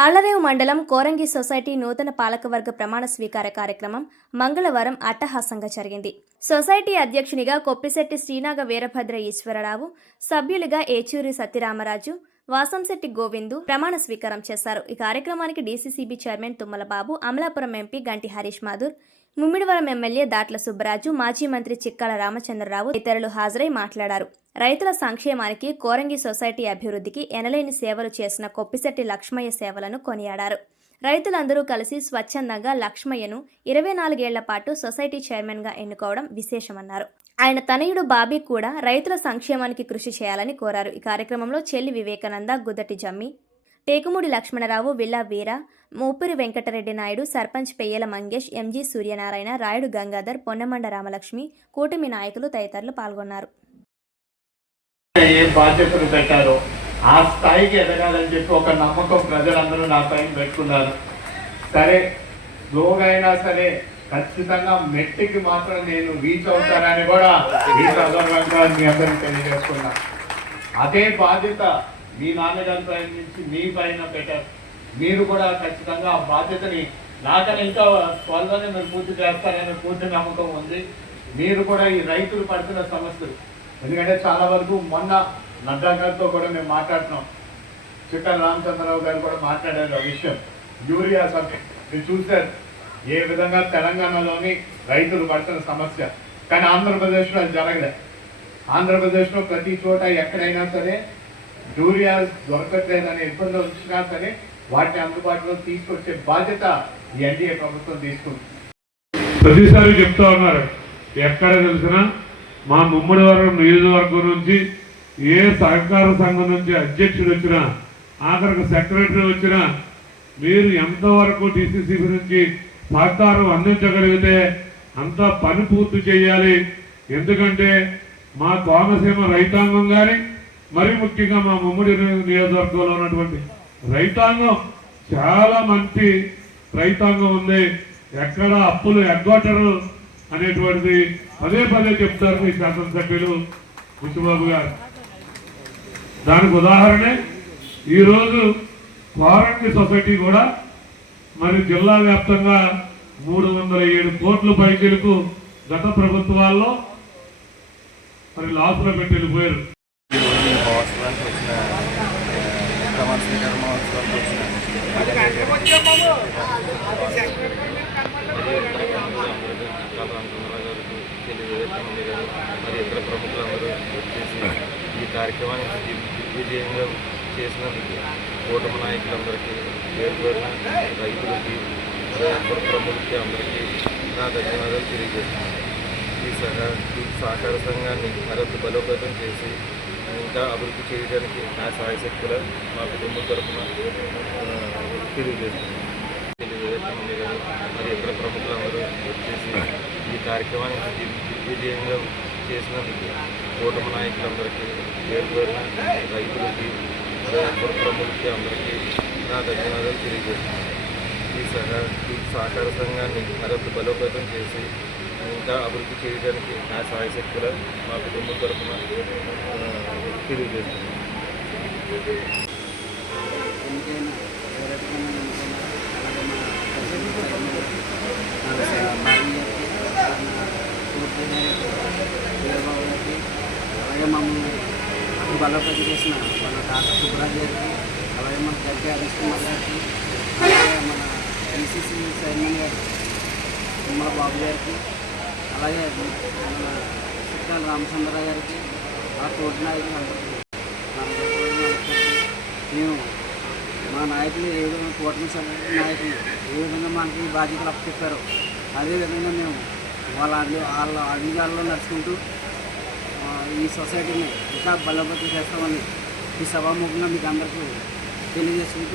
తాళ్ళరేవు మండలం కోరంగి సొసైటీ నూతన పాలకవర్గ ప్రమాణ స్వీకార కార్యక్రమం మంగళవారం అట్టహాసంగా జరిగింది. సొసైటీ అధ్యక్షునిగా కొప్పిశెట్టి శ్రీనాగ వీరభద్ర ఈశ్వరరావు సభ్యులుగా ఏచూరి సత్యరామరాజు వాసంశెట్టి గోవిందు ప్రమాణ స్వీకారం చేశారు. ఈ కార్యక్రమానికి DCCB chairman Tummalababu Amalapuram MP Ganti Harish Madhur Mummidivaram MLA Datla Subbaraju మాజీ మంత్రి చిక్కాల రామచంద్రరావు ఇతరులు హాజరై మాట్లాడారు. రైతుల సంక్షేమానికి కోరంగి సొసైటీ అభివృద్ధికి ఎనలేని సేవలు చేసిన కొప్పిశెట్టి లక్ష్మయ్య సేవలను కొనియాడారు. రైతులందరూ కలిసి స్వచ్ఛందంగా లక్ష్మయ్యను ఇరవై నాలుగేళ్ళ పాటు సొసైటీ చైర్మన్గా ఎన్నుకోవడం విశేషమన్నారు. ఆయన తనయుడు బాబీ కూడా రైతుల సంక్షేమానికి కృషి చేయాలని కోరారు. ఈ కార్యక్రమంలో చెల్లి వివేకానంద గుదటి జమ్మి టేకుమూడి లక్ష్మణరావు విల్లా వీర మూపిరి వెంకటరెడ్డి నాయుడు సర్పంచ్ పెయ్యల మంగేష్ ఎంజీ సూర్యనారాయణ రాయుడు గంగాధర్ పొన్నమండ రామలక్ష్మి కూటమి నాయకులు తదితరులు పాల్గొన్నారు. బాధ్యతలు పెట్టారో ఆ స్థాయికి ఎదగాలని చెప్పి ఒక నమ్మకం ప్రజలందరూ నా పైన పెట్టుకున్నారు. సరే స్లోగా సరే ఖచ్చితంగా మెట్టికి మాత్రం నేను రీచ్ అవుతానని కూడా ఈ సందర్భంగా మీ అందరికి తెలియజేస్తున్నా. అదే బాధ్యత మీ నాన్నగారి పైన నుంచి మీ పైన పెట్టారు మీరు కూడా ఖచ్చితంగా ఆ బాధ్యతని నాకని ఇంకా త్వరలోనే మీరు పూర్తి చేస్తారనే పూర్తి నమ్మకం ఉంది. మీరు కూడా ఈ రైతులు పడుతున్న సమస్యలు. ఎందుకంటే చాలా వరకు మొన్న నడ్డా గారితో కూడా మేము మాట్లాడుతున్నాం. చిట్ట రామచంద్రరావు గారు కూడా మాట్లాడారు ఆ విషయం. యూరియా సబ్జెక్ట్ మీరు చూశారు. ఏ విధంగా తెలంగాణలోని రైతులు పడుతున్న సమస్య. కానీ ఆంధ్రప్రదేశ్లో అది జరగలేదు ఆంధ్రప్రదేశ్లో ప్రతి చోట ఎక్కడైనా సరే యూరియా దొరకట్లేదనే ఇబ్బందులు వచ్చినా సరే వాటిని అందుబాటులో తీసుకొచ్చే బాధ్యత ఈ ఎన్డీఏ ప్రభుత్వం తీసుకుంది. ప్రతిసారి చెప్తా ఉన్నారు ఎక్కడ తెలిసినా మా ముమ్మడి వరం నియోజకవర్గం నుంచి ఏ సహకార సంఘం నుంచి అధ్యక్షుడు వచ్చినా ఆఖరికి సెక్రటరీ వచ్చినా మీరు ఎంతవరకు డిసిసిబి నుంచి సహకారం అందించగలిగితే అంత పని పూర్తి చేయాలి. ఎందుకంటే మా కోనసీమ రైతాంగం కానీ మరి ముఖ్యంగా మా ముమ్మడి నియోజకవర్గంలో ఉన్నటువంటి రైతాంగం చాలా మంచి రైతాంగం ఉంది. ఎక్కడ అప్పులు ఎగ్గొట్టరు అనేటువంటిది పదే పదే చెప్తారు మీ శాసనసభ్యులు బుచ్చిబాబు గారు. దానికి ఉదాహరణే ఈరోజు వారంటీ సొసైటీ కూడా మరి జిల్లా వ్యాప్తంగా మూడు వందల ఏడు కోట్ల పైచీలకు గత ప్రభుత్వాల్లో మరి లాసులో పెట్టి వెళ్ళిపోయారు. మహోత్సవానికి వచ్చిన ఆ, ప్రమాణ స్వీకార మహోత్సవానికి వచ్చిన మరి ఇతర ప్రముఖులందరూ వచ్చేసి ఈ కార్యక్రమాన్ని దిగ్విజయంగా చేసినందుకు కూటమి నాయకులందరికీ పేరు పేరున రైతులకి ప్రముఖులకి అందరికీ నా ధన్యవాదాలు తెలియజేస్తున్నాను ఈ సహ సహకార సంఘాన్ని మరింత బలోపేతం చేసి ఇంకా అభివృద్ధి చేయడానికి నా సహాయశక్తుల మా కుటుంబం తరఫున తెలియజేస్తున్నాను. తెలియజేస్తుంది గారు మరి ఇతర ప్రముఖులందరూ వచ్చేసి ఈ కార్యక్రమాన్ని విజయంగా దిగ్విజయంగా చేసినందుకు కూటమి నాయకులందరికీ పేరు పేరున రైతులకి ఇతర ప్రముఖులకి అందరికీ నా ధన్యవాదాలు తెలియజేస్తున్నాను. ఈ సహా ఈ సహకార సంఘాన్ని మరొక బలోపేతం చేసి ఇంకా అభివృద్ధి చేయడానికి నా సహాయశక్తుల మా కుటుంబం తరఫున తెలియజేస్తున్నాను ఎన్నికైన పోరాటమైన ఎన్నికైన అలాగే మన ప్రెసిడెంట్ చైర్మన్ గారికి, మన పూర్తి నాయకులు వీరబాబు గారికి అలాగే మమ్మల్ని అప్పుడు బలోపేతం చేసిన మన డాక్టర్ సుబ్బరాజ్ గారికి అలాగే మన గడ్డి హరీష్ కుమార్ గారికి అలాగే మన పిసిసి చైర్మన్ గారికి తుమ్మల బాబు గారికి అలాగే మన చిక్కాల రామచంద్రరావు గారికి ఆ తోటి నాయకులు మేము మా నాయకులు ఏ విధంగా కూటమి సభ్యులు నాయకులు ఏ విధంగా మనకి బాధ్యతలు అప్పచెప్పారో అదేవిధంగా మేము వాళ్ళ వాళ్ళ అడుగుజాడలో నడుచుకుంటూ ఈ సొసైటీని ఇంకా బలోపేతం చేస్తామని ఈ సభాముఖంగా మీకు అందరికీ తెలియజేసుకుంటూ